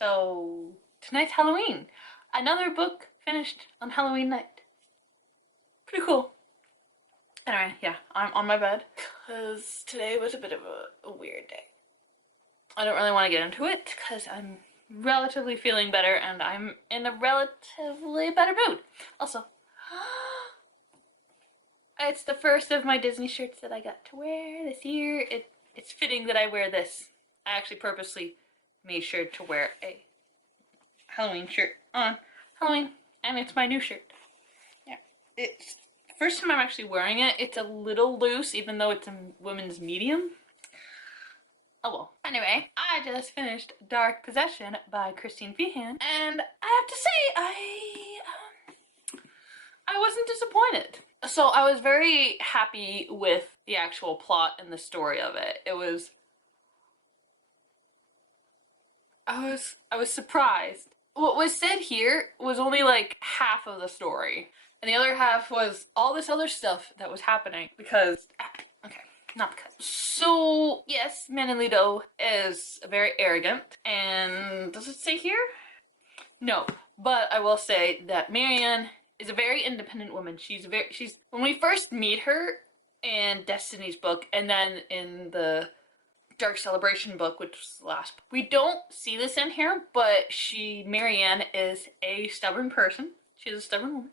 So tonight's Halloween. Another book finished on Halloween night. Pretty cool. Anyway, yeah, I'm on my bed because today was a bit of a weird day. I don't really want to get into it because I'm relatively feeling better and I'm in a relatively better mood. Also, it's the first of my Disney shirts that I got to wear this year. It's fitting that I wear this. I actually purposely made sure to wear a Halloween shirt on Halloween, and it's my new shirt. Yeah, it's the first time I'm actually wearing it. It's a little loose, even though it's a women's medium. Oh well. Anyway, I just finished Dark Possession by Christine Feehan, and I have to say, I wasn't disappointed. So I was very happy with the actual plot and the story of it. I was surprised. What was said here was only like half of the story, and the other half was all this other stuff that was happening because okay, not because. So yes, Manolito is very arrogant, and does it say here? No, but I will say that Marianne is a very independent woman. She's when we first meet her in Destiny's book, and then in the Dark Celebration book, which was the last. We don't see this in here, but Marianne is a stubborn person. She's a stubborn woman.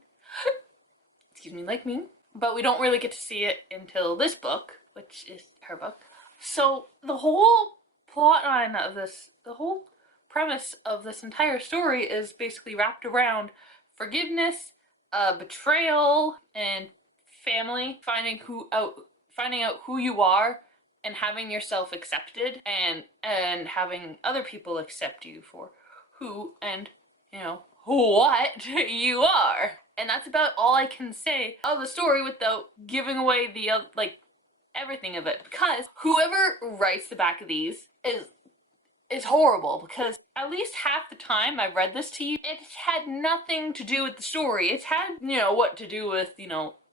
Excuse me, like me. But we don't really get to see it until this book, which is her book. So the whole plot line of this, the whole premise of this entire story is basically wrapped around forgiveness, betrayal, and family, finding out who you are and having yourself accepted and having other people accept you for who and what you are. And that's about all I can say of the story without giving away the everything of it, because whoever writes the back of these is horrible, because at least half the time I read this to you, it had nothing to do with the story. It's had, what to do with,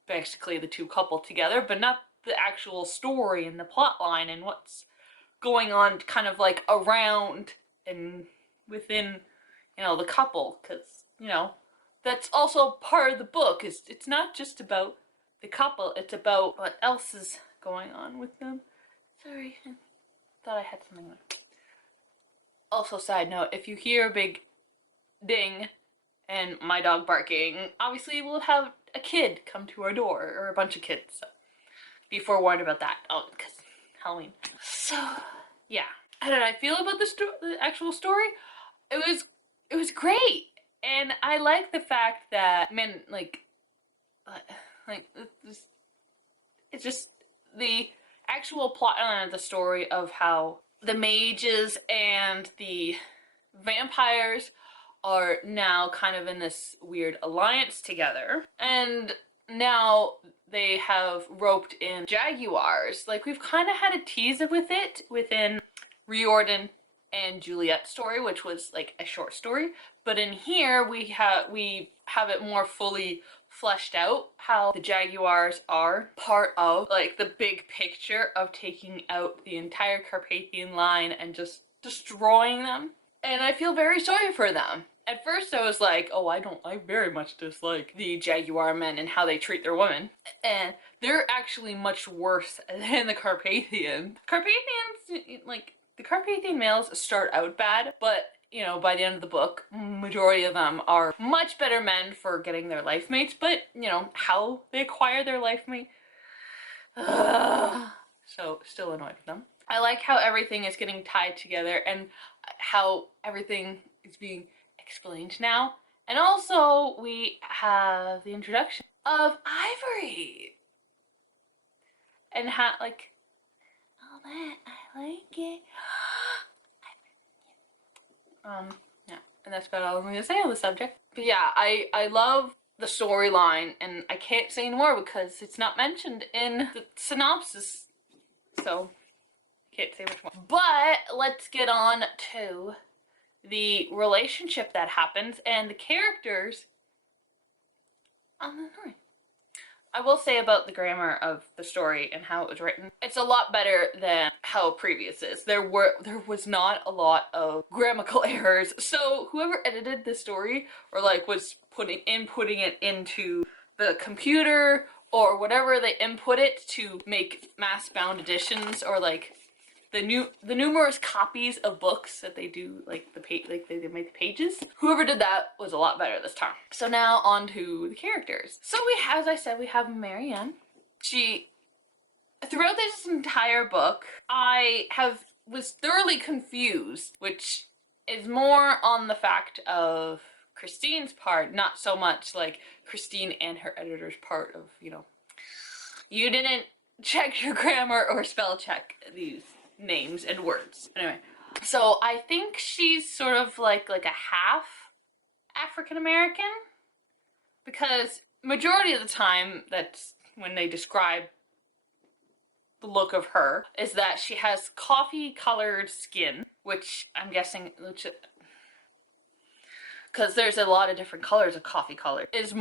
basically the two couple together, but not the actual story and the plot line and what's going on kind of like around and within, the couple, because, that's also part of the book. It's not just about the couple, it's about what else is going on with them. Sorry, I thought I had something on. Also, side note, if you hear a big ding and my dog barking, obviously we'll have a kid come to our door, or a bunch of kids, so be forewarned about that. Oh, because Halloween. So, yeah. How did I feel about the actual story? It was great, and I like the fact that, man, like it's just the actual plot line of the story of how the mages and the vampires are now kind of in this weird alliance together, and now they have roped in jaguars. Like, we've kind of had a tease with it within Riordan and Juliet's story, which was like a short story, but in here we have it more fully fleshed out, how the jaguars are part of like the big picture of taking out the entire Carpathian line and just destroying them. And I feel very sorry for them. At first I was like, oh, I very much dislike the Jaguar men and how they treat their women. And they're actually much worse than the Carpathian. Carpathians, like, the Carpathian males start out bad, but, by the end of the book, majority of them are much better men for getting their life mates, but, how they acquire their life mate, so still annoyed with them. I like how everything is getting tied together and how everything is being explained now. And also, we have the introduction of Ivory. And how, like, all that, I like it. Yeah, and that's about all I'm gonna say on the subject. But yeah, I love the storyline, and I can't say more because it's not mentioned in the synopsis. So, can't say much more. But let's get on to the relationship that happens and the characters on the story. I will say about the grammar of the story and how it was written, it's a lot better than how previous is. There was not a lot of grammatical errors. So whoever edited this story or like was inputting it into the computer or whatever they input it to make mass bound editions or like the numerous copies of books that they do, like the page, like they make the pages. Whoever did that was a lot better this time. So now on to the characters. So we, as I said, we have Marianne. She, throughout this entire book, was thoroughly confused, which is more on the fact of Christine's part, not so much like Christine and her editor's part of, you know, you didn't check your grammar or spell check these names and words. Anyway, so I think she's sort of like a half African American, because majority of the time that's when they describe the look of her is that she has coffee colored skin, which I'm guessing, because there's a lot of different colors of coffee color, is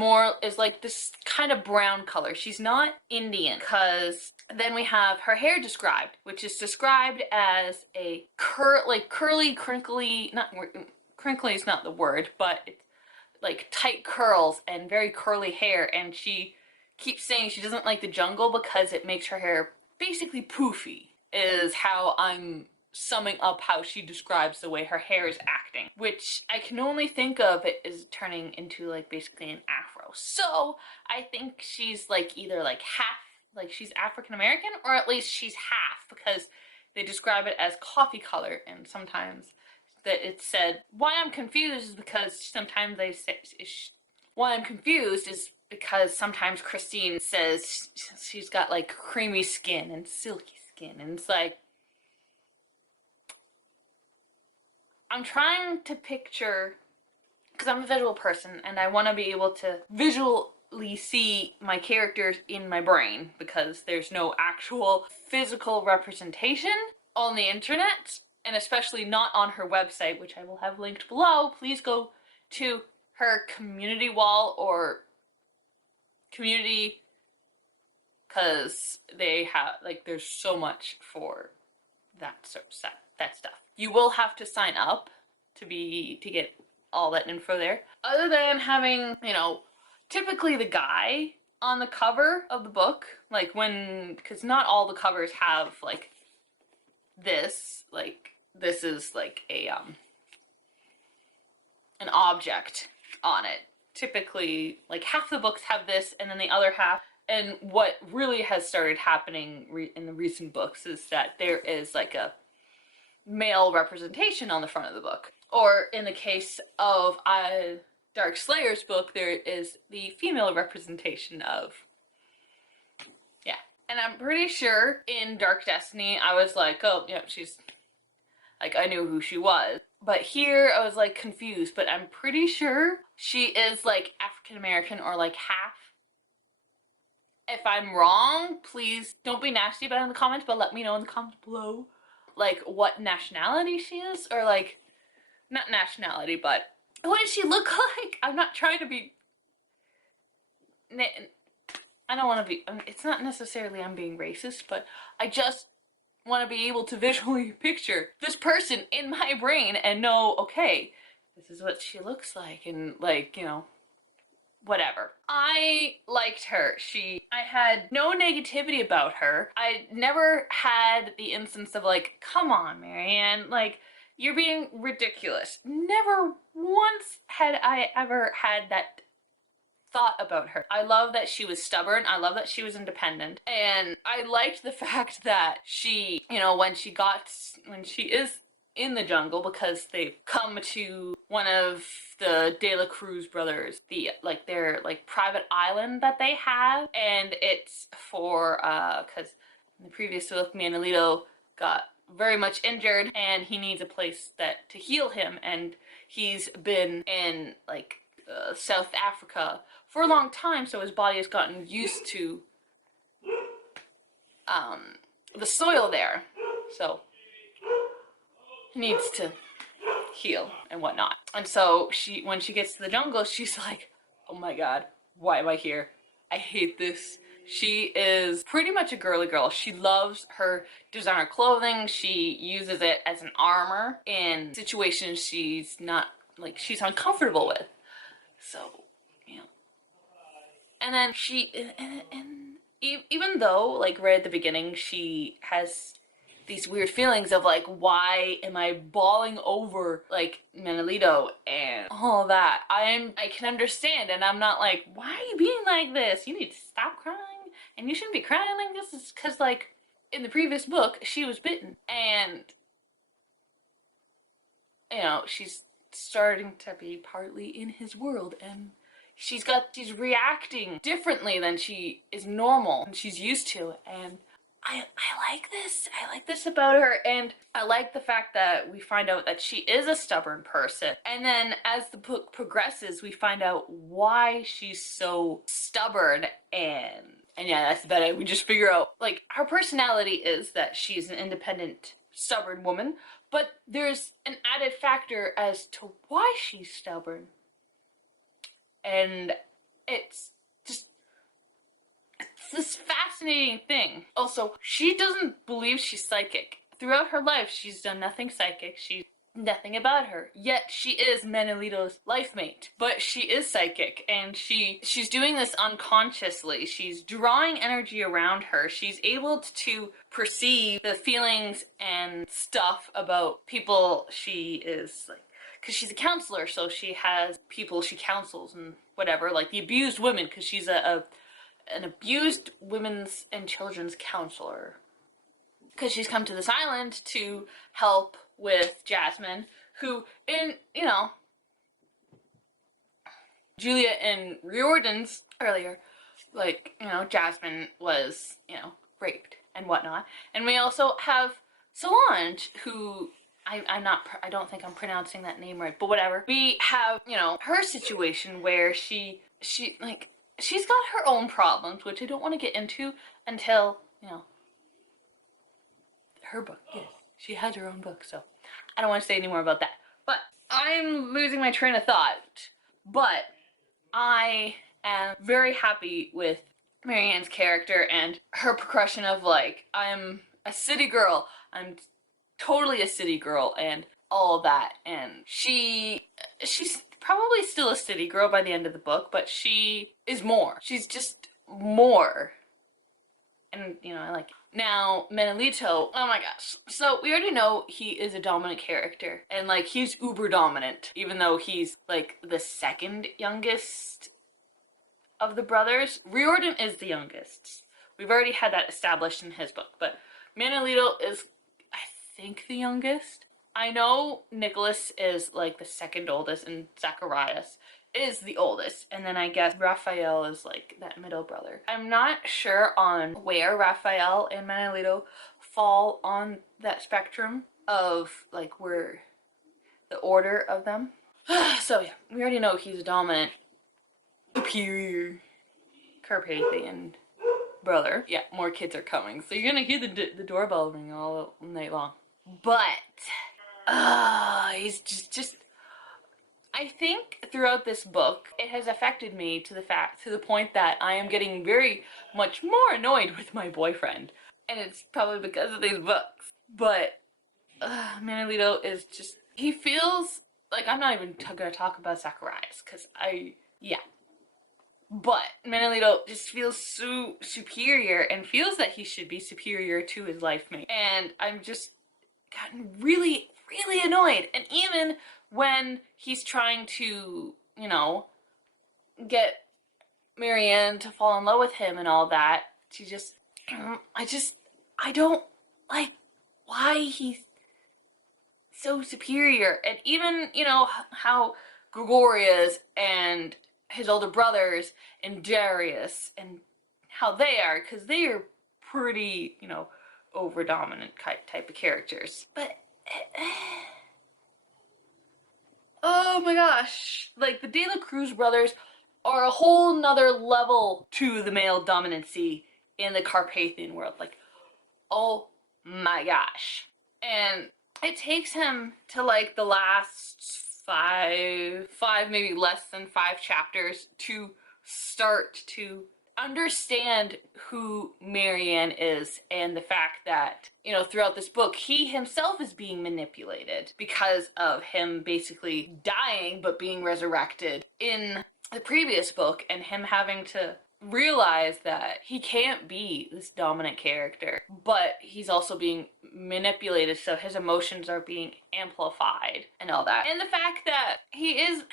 like this kind of brown color. She's not Indian, because then we have her hair described, which is described as a curly, crinkly, not crinkly is not the word, but it's like tight curls and very curly hair, and she keeps saying she doesn't like the jungle because it makes her hair basically poofy, is how I'm summing up how she describes the way her hair is acting, which I can only think of it is turning into like basically an afro. So I think she's like either like half, like she's African American, or at least she's half, because they describe it as coffee color, and sometimes that it's said. Why I'm confused is because sometimes they say, why I'm confused is because sometimes Christine says she's got like creamy skin and silky skin, and it's like, I'm trying to picture, because I'm a visual person and I want to be able to visually see my characters in my brain, because there's no actual physical representation on the internet, and especially not on her website, which I will have linked below. Please go to her community wall or community, because they have, like, there's so much for that sort of stuff. You will have to sign up to get all that info there. Other than having, you know, typically the guy on the cover of the book, like when, because not all the covers have like this is like a an object on it. Typically, like half the books have this, and then the other half. And what really has started happening in the recent books is that there is like a male representation on the front of the book. Or in the case of Dark Slayer's book, there is the female representation of, yeah. And I'm pretty sure in Dark Destiny, I was like, oh, yeah, she's, like, I knew who she was. But here, I was, like, confused. But I'm pretty sure she is, like, African American or, like, half. If I'm wrong, please don't be nasty about it in the comments, but let me know in the comments below, like, what nationality she is, or, like, not nationality, but what does she look like? I'm not trying to be, I don't want to be, it's not necessarily I'm being racist, but I just want to be able to visually picture this person in my brain and know, okay, this is what she looks like, and, like, you know, whatever. I liked her. I had no negativity about her. I never had the instance of like, come on, Marianne, like, you're being ridiculous. Never once had I ever had that thought about her. I love that she was stubborn. I love that she was independent. And I liked the fact that she, you know, when she is in the jungle, because they've come to one of the De La Cruz brothers, their like private island that they have, and it's for because in the previous book Manolito got very much injured and he needs a place to heal him, and he's been in like South Africa for a long time, so his body has gotten used to the soil there, so he needs to heal and whatnot. And so when she gets to the jungle, she's like, oh my god, why am I here? I hate this. She is pretty much a girly girl. She loves her designer clothing. She uses it as an armor in situations she's not, like, she's uncomfortable with. So, you know. And then even though, like, right at the beginning, she has these weird feelings of, like, why am I bawling over, like, Manolito and all that, I can understand, and I'm not like, why are you being like this? You need to stop crying, and you shouldn't be crying like this. It's because, like, in the previous book, she was bitten, and, you know, she's starting to be partly in his world, and she's reacting differently than she is normal and she's used to, and I like this. I like this about her, and I like the fact that we find out that she is a stubborn person. And then as the book progresses, we find out why she's so stubborn, and yeah, that's about it. We just figure out, like, her personality is that she's an independent, stubborn woman, but there's an added factor as to why she's stubborn. And it's just it's this fascinating thing. Also, she doesn't believe she's psychic. Throughout her life, she's done nothing psychic. She's nothing about her. Yet she is Menelito's life mate. But she is psychic, and she's doing this unconsciously. She's drawing energy around her. She's able to perceive the feelings and stuff about people she is, like, because she's a counselor, so she has people she counsels and whatever, like the abused women, because she's an abused women's and children's counselor. Because she's come to this island to help with Jasmine, who, in, you know, Julia and Riordan's earlier, like, you know, Jasmine was, you know, raped and whatnot. And we also have Solange, who I don't think I'm pronouncing that name right, but whatever. We have, you know, her situation where like, she's got her own problems, which I don't want to get into until, you know, her book. Yes, she has her own book, so I don't want to say any more about that. But I'm losing my train of thought. But I am very happy with Marianne's character and her progression of, like, I'm a city girl, I'm totally a city girl, and all of that. And she's probably still a city girl by the end of the book, but she is more. She's just more. And, you know, I like it. Now, Menelito, oh my gosh. So, we already know he is a dominant character. And, like, he's uber dominant. Even though he's, like, the second youngest of the brothers. Riordan is the youngest. We've already had that established in his book. But Menelito is, I think, the youngest. I know Nicholas is, like, the second oldest, and Zacharias is the oldest, and then I guess Raphael is, like, that middle brother. I'm not sure on where Raphael and Manolito fall on that spectrum of, like, where the order of them. So yeah, we already know he's a dominant, superior Carpathian brother. Yeah, more kids are coming, so you're gonna hear the doorbell ring all night long. But he's just I think throughout this book, it has affected me to the point that I am getting very much more annoyed with my boyfriend, and it's probably because of these books. But Manolito is just, he feels like, I'm not even gonna talk about Zacharias, because yeah. But Manolito just feels so superior and feels that he should be superior to his life mate. And I'm just gotten really, really annoyed. And even when he's trying to, you know, get Marianne to fall in love with him and all that, she just, I don't like why he's so superior. And even, you know, how Gregorius and his older brothers and Darius and how they are, because they are pretty, you know, over dominant type of characters. But oh my gosh, like, the De La Cruz brothers are a whole nother level to the male dominancy in the Carpathian world. Like, oh my gosh. And it takes him to, like, the last five, maybe less than 5 chapters to start to understand who Marianne is and the fact that, throughout this book, he himself is being manipulated because of him basically dying but being resurrected in the previous book, and him having to realize that he can't be this dominant character, but he's also being manipulated, so his emotions are being amplified and all that. And the fact that he has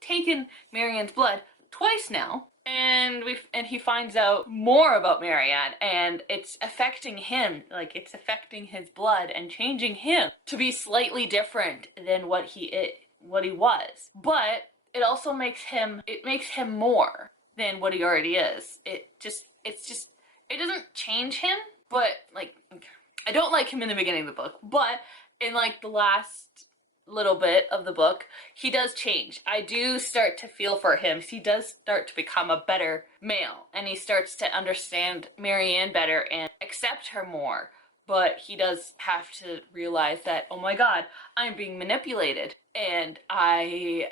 taken Marianne's blood twice now, and he finds out more about Marianne, and it's affecting him, like it's affecting his blood and changing him to be slightly different than what he was. But it also makes him more than what he already is. It doesn't change him, but like I don't like him in the beginning of the book, but in like the last little bit of the book, he does change. I do start to feel for him. He does start to become a better male, and he starts to understand Marianne better and accept her more. But he does have to realize that, oh my god, I'm being manipulated, and I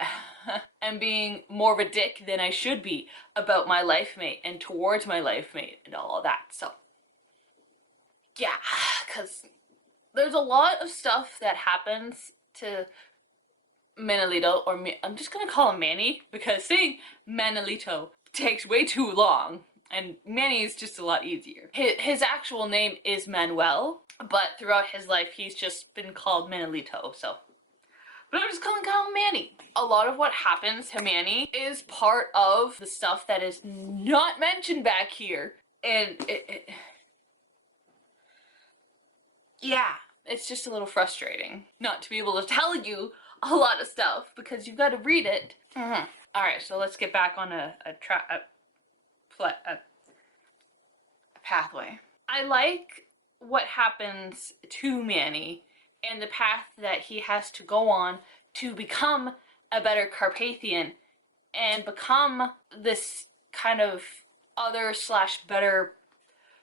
am being more of a dick than I should be about my life mate and towards my life mate and all of that. So, yeah, because there's a lot of stuff that happens to Manolito, I'm just gonna call him Manny, because saying Manolito takes way too long, and Manny is just a lot easier. His actual name is Manuel, but throughout his life he's just been called Manolito, so. But I'm just gonna call him Manny. A lot of what happens to Manny is part of the stuff that is not mentioned back here, and yeah, it's just a little frustrating not to be able to tell you a lot of stuff because you've got to read it. Mm-hmm. All right, so let's get back on a pathway. I like what happens to Manny and the path that he has to go on to become a better Carpathian and become this kind of other slash better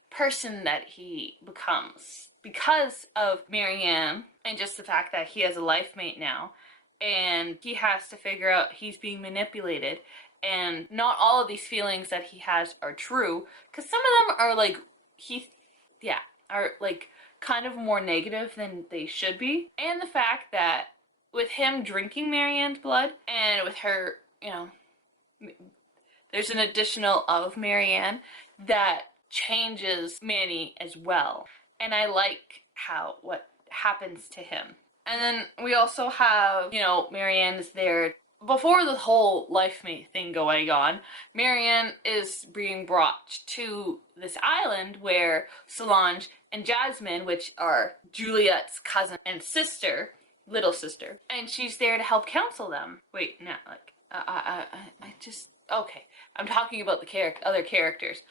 person that he becomes because of Marianne and just the fact that he has a life mate now, and he has to figure out he's being manipulated, and not all of these feelings that he has are true, because some of them are like are like kind of more negative than they should be. And the fact that with him drinking Marianne's blood and with her, there's an additional of Marianne that changes Manny as well. And I like what happens to him. And then we also have, Marianne is there before the whole life mate thing going on. Marianne is being brought to this island where Solange and Jasmine, which are Juliet's cousin and sister, little sister, and she's there to help counsel them. Wait, no, like I just okay. I'm talking about the other characters.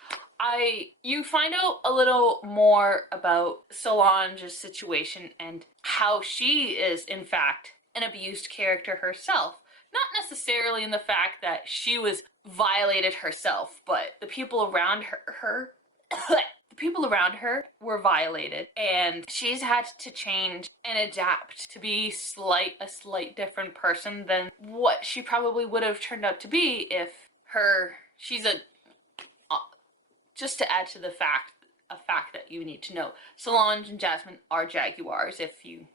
You find out a little more about Solange's situation and how she is in fact an abused character herself. Not necessarily in the fact that she was violated herself, but the people around her the people around her were violated, and she's had to change and adapt to be a slight different person than what she probably would have turned out to be if she's a just to add to a fact that you need to know. Solange and Jasmine are Jaguars, if you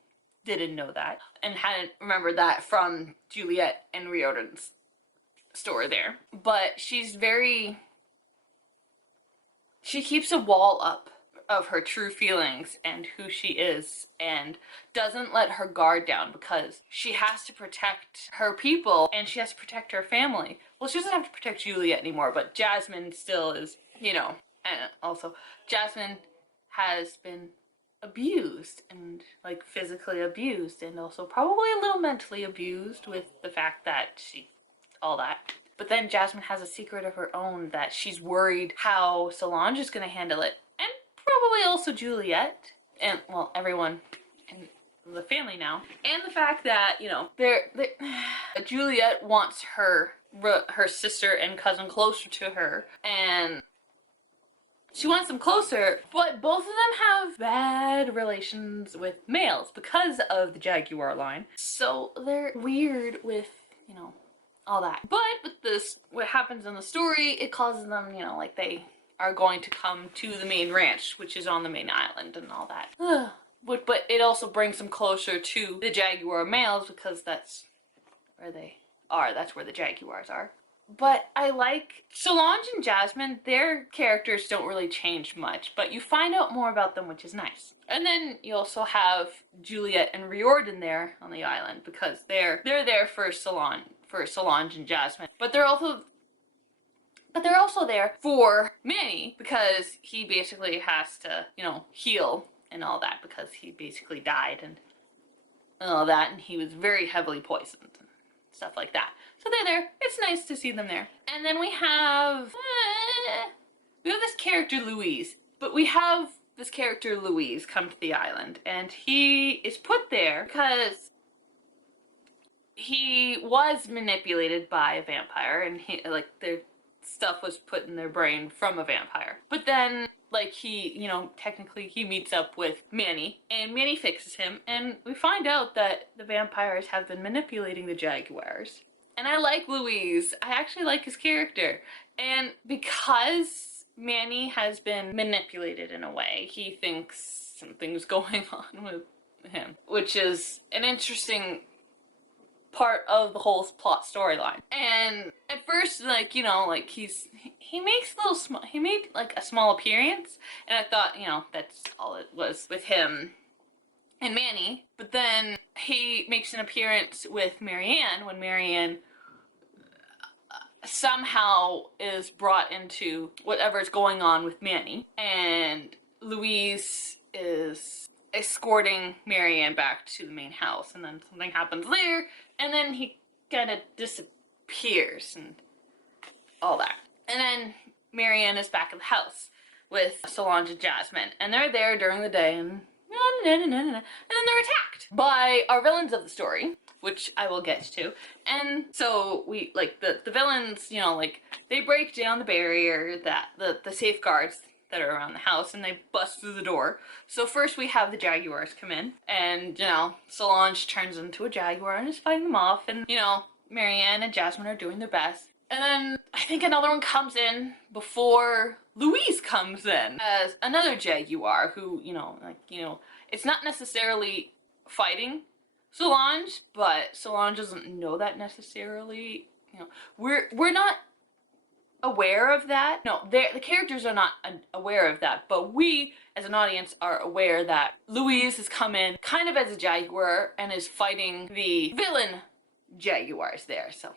didn't know that, and hadn't remembered that from Juliet and Riordan's story there. But she keeps a wall up of her true feelings and who she is, and doesn't let her guard down because she has to protect her people and she has to protect her family. Well, she doesn't have to protect Juliet anymore, but Jasmine still is, and also Jasmine has been abused, and like physically abused, and also probably a little mentally abused with the fact that all that. But then Jasmine has a secret of her own that she's worried how Solange is going to handle it, and probably also Juliet, and well, everyone in the family now. And the fact that, Juliet wants her sister and cousin closer to her, and she wants them closer, but both of them have bad relations with males because of the Jaguar line. So they're weird with, all that. But with this, what happens in the story, it causes them, you know, like they are going to come to the main ranch, which is on the main island and all that. But it also brings them closer to the jaguar males because that's where they are. That's where the jaguars are. But I like Solange and Jasmine, their characters don't really change much, but you find out more about them, which is nice. And then you also have Juliet and Riordan there on the island because they're there for Solange and Jasmine. But they're also there for Manny because he basically has to, you know, heal and all that because he basically died and all that, and he was very heavily poisoned and stuff like that. So they're there. It's nice to see them there. And then we have this character Louise, but we have this character Louise come to the island, and he is put there because he was manipulated by a vampire, and he like their stuff was put in their brain from a vampire. But then like he, you know, technically he meets up with Manny, and Manny fixes him, and we find out that the vampires have been manipulating the jaguars. And I like Louise. I actually like his character. And because Manny has been manipulated in a way, he thinks something's going on with him, which is an interesting part of the whole plot storyline. And at first, like, you know, like he made like a small appearance, and I thought, you know, that's all it was with him and Manny. But then he makes an appearance with Marianne when Marianne somehow is brought into whatever's going on with Manny, and Louise is escorting Marianne back to the main house, and then something happens there, and then he kind of disappears and all that. And then Marianne is back at the house with Solange and Jasmine, and they're there during the day, and then they're attacked by our villains of the story, which I will get to. And so we, like, the villains, you know, like, they break down the barrier, that the safeguards that are around the house, and they bust through the door. So first we have the jaguars come in, and, you know, Solange turns into a jaguar and is fighting them off, and, you know, Marianne and Jasmine are doing their best. And then I think another one comes in before Louise comes in as another jaguar who, you know, like, you know, it's not necessarily fighting Solange, but Solange doesn't know that necessarily. You know, we're not aware of that. No, the characters are not aware of that, but we as an audience are aware that Louise has come in kind of as a jaguar and is fighting the villain jaguars there. So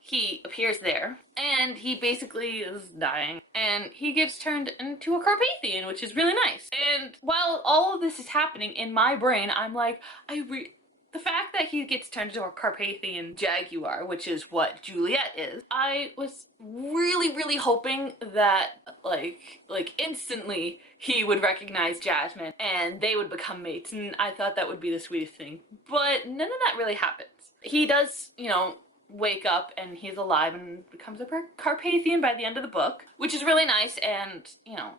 he appears there, and he basically is dying, and he gets turned into a Carpathian, which is really nice. And while all of this is happening in my brain, I'm like, the fact that he gets turned into a Carpathian jaguar, which is what Juliet is, I was really, really hoping that, like instantly he would recognize Jasmine and they would become mates, and I thought that would be the sweetest thing. But none of that really happens. He does, you know, wake up and he's alive and becomes a Carpathian by the end of the book, which is really nice. And, you know,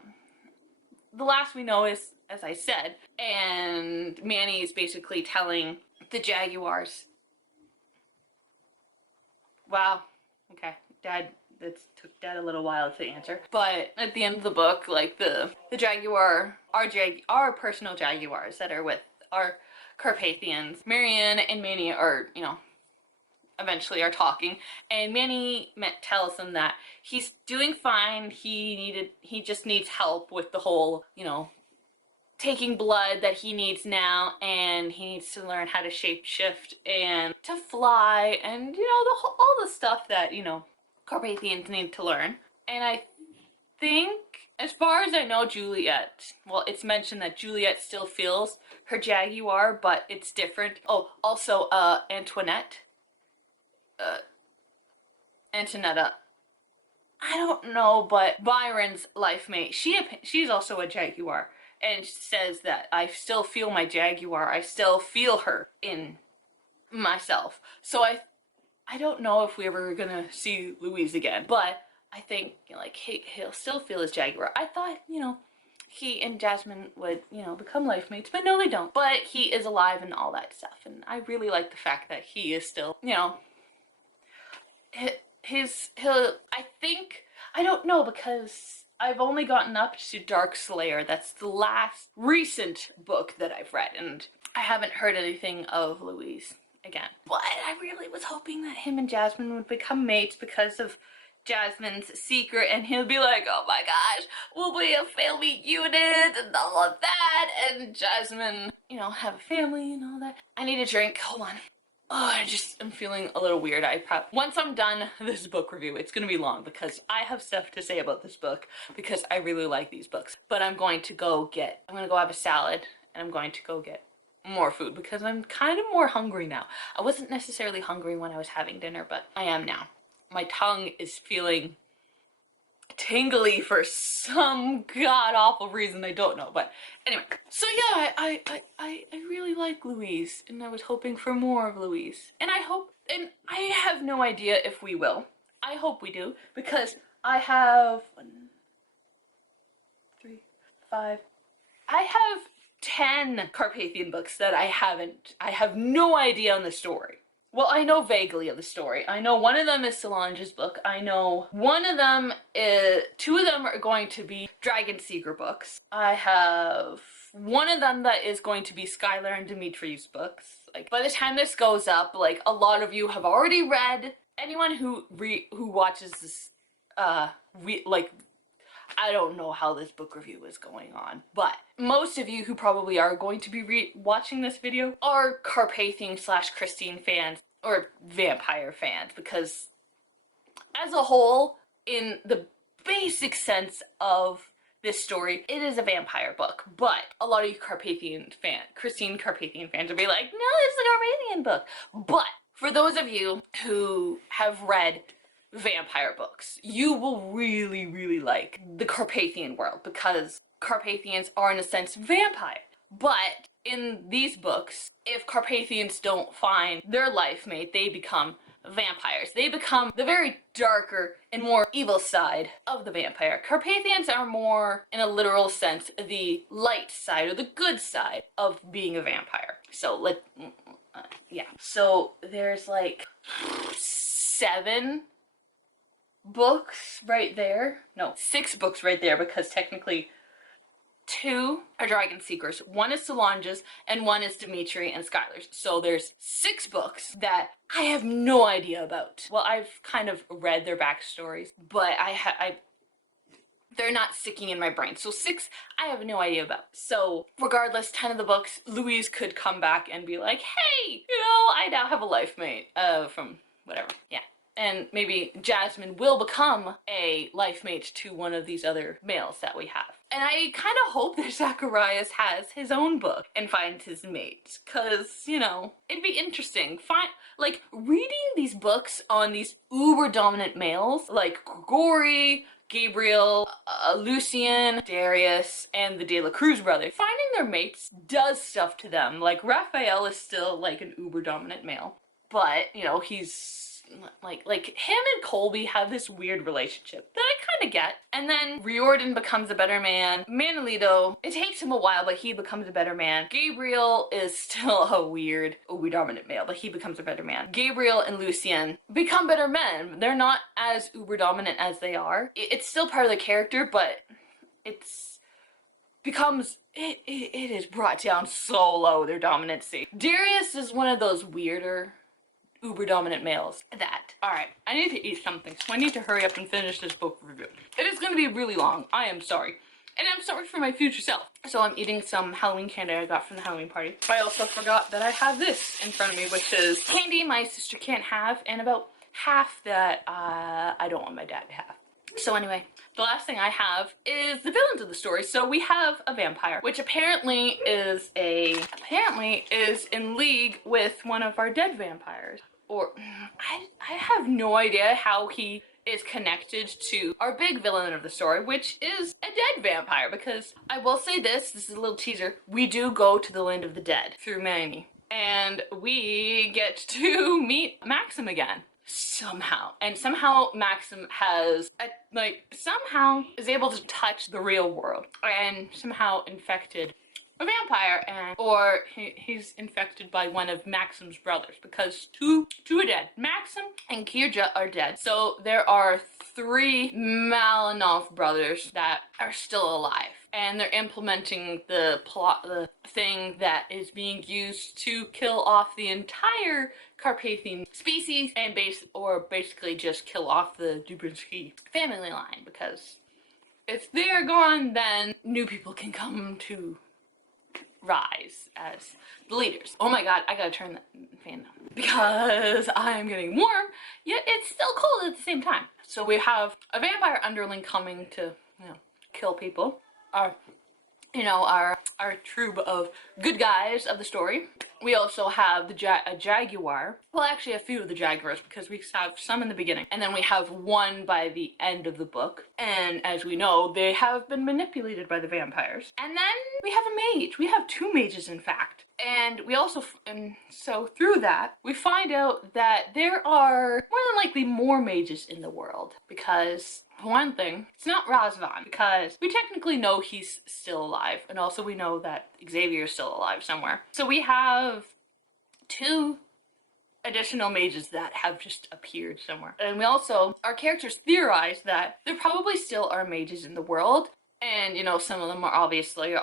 the last we know is, as I said, and Manny is basically telling the jaguars, wow, okay, Dad, that took Dad a little while to answer, but at the end of the book, like the jaguar, our personal jaguars that are with our Carpathians, Marianne and Manny are, you know, eventually are talking, and Manny tells him that he's doing fine. He just needs help with the whole, you know, taking blood that he needs now, and he needs to learn how to shapeshift and to fly, and, you know, all the stuff that, you know, Carpathians need to learn. And I think, as far as I know, Juliet, well, it's mentioned that Juliet still feels her jaguar, but it's different. Oh, also, Antoinetta, I don't know, but Byron's life mate, she's also a jaguar, and says that I still feel my jaguar, I still feel her in myself. So I don't know if we ever gonna see Louise again, but I think, like, he'll still feel his jaguar. I thought, you know, he and Jasmine would, you know, become life mates, but no, they don't. But he is alive and all that stuff, and I really like the fact that he is still, you know, I think, I don't know because I've only gotten up to Dark Slayer. That's the last recent book that I've read, and I haven't heard anything of Louise again. But I really was hoping that him and Jasmine would become mates because of Jasmine's secret, and he'll be like, oh my gosh, we'll be a family unit and all of that, and Jasmine, you know, have a family and all that. I need a drink. Hold on. Oh, I'm feeling a little weird. Once I'm done this book review, it's gonna be long because I have stuff to say about this book because I really like these books. But I'm gonna go have a salad, and I'm going to go get more food because I'm kind of more hungry now. I wasn't necessarily hungry when I was having dinner, but I am now. My tongue is feeling tingly for some god awful reason I don't know. But anyway, so yeah, I really like Louise, and I was hoping for more of Louise, and I have no idea if we will. I hope we do because I have 1, 3, 5. I have 10 Carpathian books that I have no idea on the story. Well, I know vaguely of the story. I know one of them is Solange's book. I know one of them is, two of them are going to be Dragon Seeker books. I have one of them that is going to be Skylar and Dimitri's books. Like, by the time this goes up, like, a lot of you have already read. Anyone who watches this, I don't know how this book review is going on, but most of you who probably are going to be watching this video are Carpathian / Christine fans or vampire fans, because as a whole, in the basic sense of this story, it is a vampire book, but a lot of you Christine Carpathian fans will be like, no, it's a Carpathian book. But for those of you who have read vampire books, you will really, really like the Carpathian world because Carpathians are, in a sense, vampire. But in these books, if Carpathians don't find their life mate, they become vampires. They become the very darker and more evil side of the vampire. Carpathians are more, in a literal sense, the light side or the good side of being a vampire. So yeah. So there's like 7 books right there. No, 6 books right there, because technically 2 are Dragon Seekers, 1 is Solange's, and 1 is Dimitri and Skylar's. So there's 6 books that I have no idea about. Well, I've kind of read their backstories, but they're not sticking in my brain. So 6, I have no idea about. So regardless, 10 of the books, Louise could come back and be like, hey, you know, I now have a life mate, from whatever. Yeah. And maybe Jasmine will become a life mate to one of these other males that we have. And I kind of hope that Zacharias has his own book and finds his mate, because, you know, it'd be interesting. Reading these books on these uber dominant males, like Gregory, Gabriel, Lucien, Darius, and the De La Cruz brothers, finding their mates does stuff to them. Like, Raphael is still, like, an uber dominant male, but, you know, he's like him and Colby have this weird relationship that I kind of get. And then Riordan becomes a better man. Manolito, it takes him a while, but he becomes a better man. Gabriel is still a weird, uber-dominant male, but he becomes a better man. Gabriel and Lucien become better men. They're not as uber-dominant as they are. It's still part of the character, but it is brought down so low, their dominancy. Darius is one of those weirder uber dominant males. Alright, I need to eat something, so I need to hurry up and finish this book review. It is going to be really long. I am sorry. And I'm sorry for my future self. So I'm eating some Halloween candy I got from the Halloween party. I also forgot that I have this in front of me, which is candy my sister can't have, and about half that I don't want my dad to have. So anyway, the last thing I have is the villains of the story. So we have a vampire, which apparently is in league with one of our dead vampires. Or, I have no idea how he is connected to our big villain of the story, which is a dead vampire, because I will say this is a little teaser, we do go to the land of the dead through Manny, and we get to meet Maxim again. Somehow. And somehow Maxim somehow is able to touch the real world, and somehow infected a vampire, or he's infected by one of Maxim's brothers, because two are dead. Maxim and Kirja are dead. So there are 3 Malinov brothers that are still alive. And they're implementing the plot, the thing that is being used to kill off the entire Carpathian species, and basically just kill off the Dubrinsky family line, because if they're gone, then new people can come to rise as the leaders. Oh my god, I gotta turn the fan down because I'm getting warm, yet it's still cold at the same time. So we have a vampire underling coming to, kill people. Our troop of good guys of the story. We also have a jaguar. Well, actually a few of the jaguars, because we have some in the beginning, and then we have one by the end of the book. And as we know, they have been manipulated by the vampires. And then we have a mage. We have 2 mages, in fact. And we also, and so through that, we find out that there are more than likely more mages in the world, because for one thing, it's not Razvan, because we technically know he's still alive, and also we know that Xavier is still alive somewhere. So we have 2 additional mages that have just appeared somewhere. And we also, our characters theorize that there probably still are mages in the world, and some of them are obviously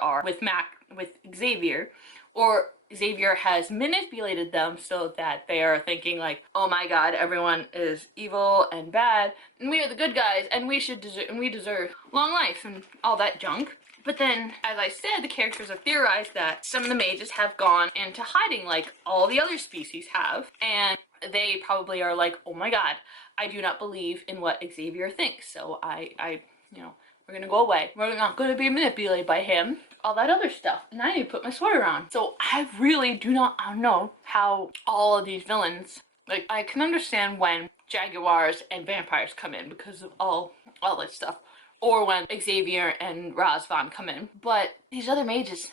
with Xavier, or Xavier has manipulated them so that they are thinking like, oh my god, everyone is evil and bad, and we are the good guys, and we deserve long life and all that junk. But then, as I said, the characters have theorized that some of the mages have gone into hiding like all the other species have, and they probably are like, oh my god, I do not believe in what Xavier thinks, so we're gonna go away. We're not gonna be manipulated by him. All that other stuff. And I need to put my sweater on. So I really do not know how all of these villains, like, I can understand when jaguars and vampires come in because of all this stuff. Or when Xavier and Razvan come in. But these other mages,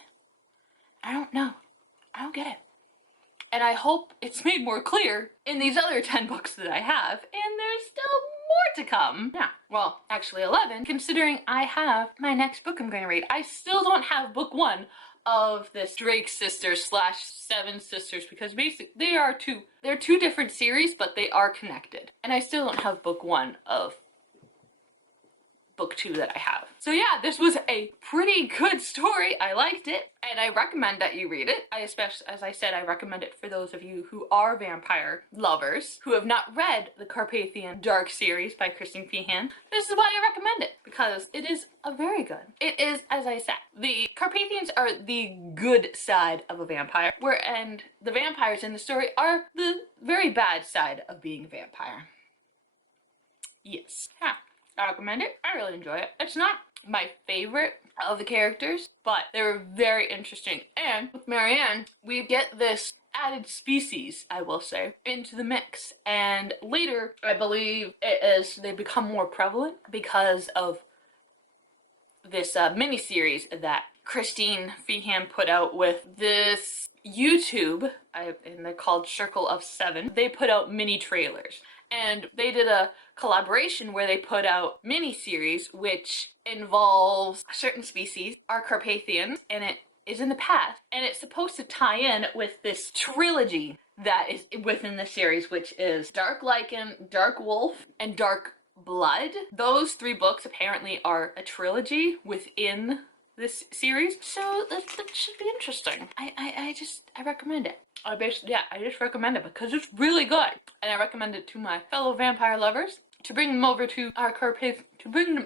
I don't know. I don't get it. And I hope it's made more clear in these other 10 books that I have, and there's still more to come. Yeah, well, actually 11, considering I have my next book I'm going to read. I still don't have book 1 of this Drake Sisters / Seven Sisters, because basically they're 2 different series, but they are connected. And I still don't have book 1 of book 2 that I have. So yeah, this was a pretty good story. I liked it, and I recommend that you read it. As I said, I recommend it for those of you who are vampire lovers, who have not read the Carpathian Dark series by Christine Feehan. This is why I recommend it, because it is very good. It is, as I said, the Carpathians are the good side of a vampire, and the vampires in the story are the very bad side of being a vampire. Yes. Yeah. I recommend it. I really enjoy it. It's not my favorite of the characters, but they were very interesting. And with Marianne, we get this added species, I will say, into the mix. And later, I believe they become more prevalent because of this mini-series that Christine Feehan put out with this YouTube, and they're called Circle of 7. They put out mini trailers. And they did a collaboration where they put out mini-series which involves a certain species, our Carpathians, and it is in the past. And it's supposed to tie in with this trilogy that is within the series, which is Dark Lichen, Dark Wolf, and Dark Blood. Those 3 books apparently are a trilogy within this series, so that should be interesting. I recommend it. I just recommend it because it's really good, and I recommend it to my fellow vampire lovers to bring them over to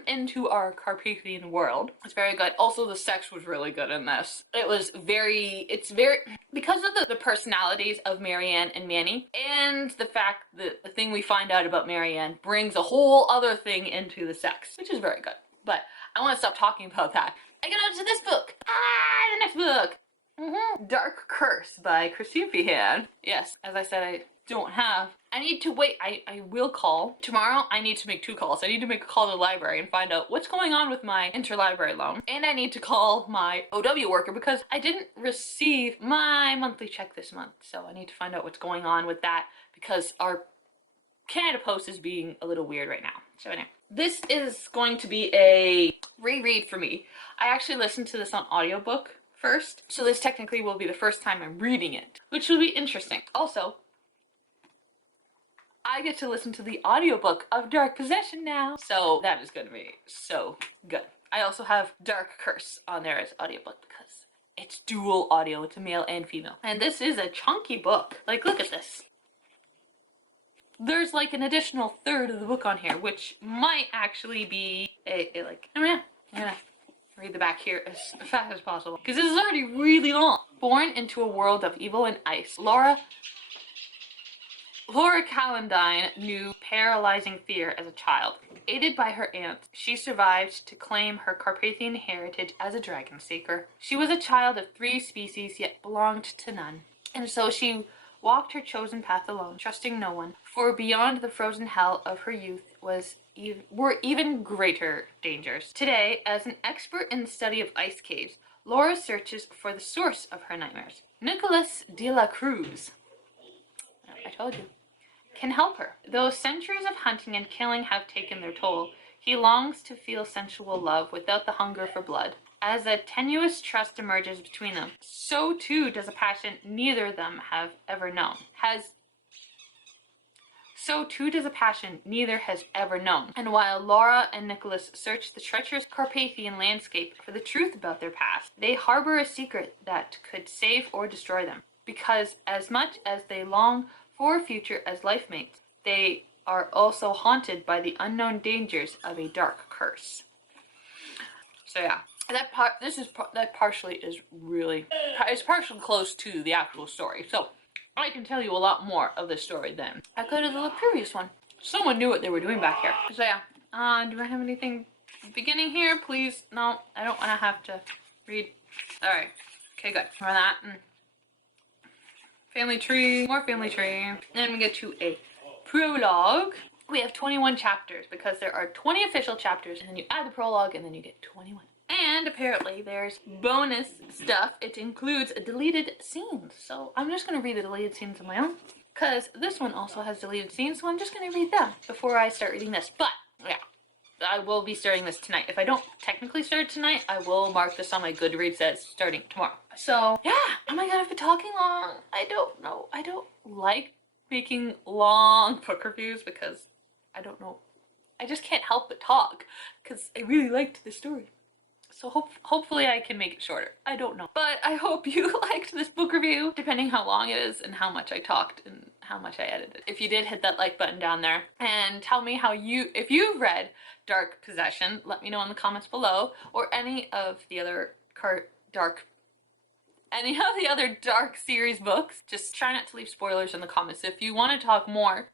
into our Carpathian world. It's very good. Also, the sex was really good in this. It's very because of the personalities of Marianne and Manny, and the fact that the thing we find out about Marianne brings a whole other thing into the sex, which is very good. But I want to stop talking about that. I get on to this book. The next book. Dark Curse by Christine Feehan. Yes, as I said, I need to wait. I will call. Tomorrow, I need to make 2 calls. I need to make a call to the library and find out what's going on with my interlibrary loan. And I need to call my OW worker because I didn't receive my monthly check this month. So I need to find out what's going on with that because our Canada Post is being a little weird right now. So anyway, this is going to be a reread for me. I actually listened to this on audiobook first. So this technically will be the first time I'm reading it, which will be interesting. Also, I get to listen to the audiobook of Dark Possession now. So that is going to be so good. I also have Dark Curse on there as audiobook because it's dual audio. It's a male and female. And this is a chunky book. Like, look at this. There's like an additional third of the book on here, which might actually be I'm gonna read the back here as fast as possible because this is already really long. Born into a world of evil and ice, Laura Callandine knew paralyzing fear as a child. Aided by her aunt, she survived to claim her Carpathian heritage as a dragon seeker. She was a child of 3 species, yet belonged to none. And so she walked her chosen path alone, trusting no one. For beyond the frozen hell of her youth were even greater dangers. Today, as an expert in the study of ice caves, Laura searches for the source of her nightmares. Nicholas de la Cruz, I told you, can help her. Though centuries of hunting and killing have taken their toll, he longs to feel sensual love without the hunger for blood. As a tenuous trust emerges between them, so too does a passion neither of them have ever known. So too does a passion neither has ever known. And while Laura and Nicholas search the treacherous Carpathian landscape for the truth about their past, they harbor a secret that could save or destroy them. Because as much as they long for a future as life mates, they are also haunted by the unknown dangers of a dark curse. So yeah, that partially is really, it's partially close to the actual story. So I can tell you a lot more of this story than I could of the previous one. Someone knew what they were doing back here. So yeah, do I have anything beginning here? Please, no, I don't want to have to read. All right, okay, good. For that. Family tree, more family tree. Then we get to a prologue. We have 21 chapters because there are 20 official chapters, and then you add the prologue, and then you get 21. And apparently there's bonus stuff. It includes deleted scenes. So I'm just going to read the deleted scenes on my own because this one also has deleted scenes, so I'm just going to read them before I start reading this. But yeah, I will be starting this tonight. If I don't technically start tonight, I will mark this on my Goodreads as starting tomorrow. So yeah, oh my god, I've been talking long. I don't know. I don't like making long book reviews because I don't know. I just can't help but talk because I really liked the story. So hopefully I can make it shorter. I don't know. But I hope you liked this book review, depending how long it is and how much I talked and how much I edited. If you did, hit that like button down there and tell me if you've read Dark Possession, let me know in the comments below, or any of the other Dark series books. Just try not to leave spoilers in the comments. If you want to talk more,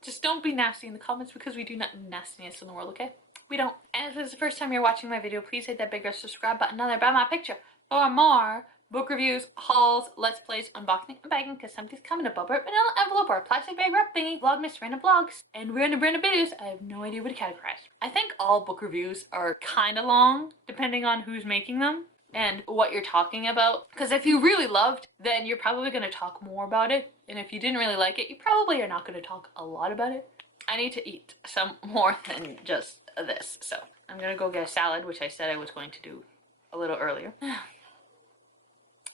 just don't be nasty in the comments because we do not nastiness in the world, okay? We don't. And if this is the first time you're watching my video, please hit that big red subscribe button down there by my picture for more book reviews, hauls, let's plays, unboxing, and bagging, because something's coming up over a vanilla envelope or a plastic bag wrap thingy, vlogmas, random vlogs, and random videos. I have no idea what to categorize. I think all book reviews are kind of long, depending on who's making them and what you're talking about. Because if you really loved, then you're probably going to talk more about it. And if you didn't really like it, you probably are not going to talk a lot about it. I need to eat some more than just this. So I'm going to go get a salad, which I said I was going to do a little earlier.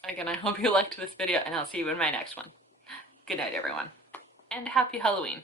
Again, I hope you liked this video, and I'll see you in my next one. Good night, everyone. And happy Halloween.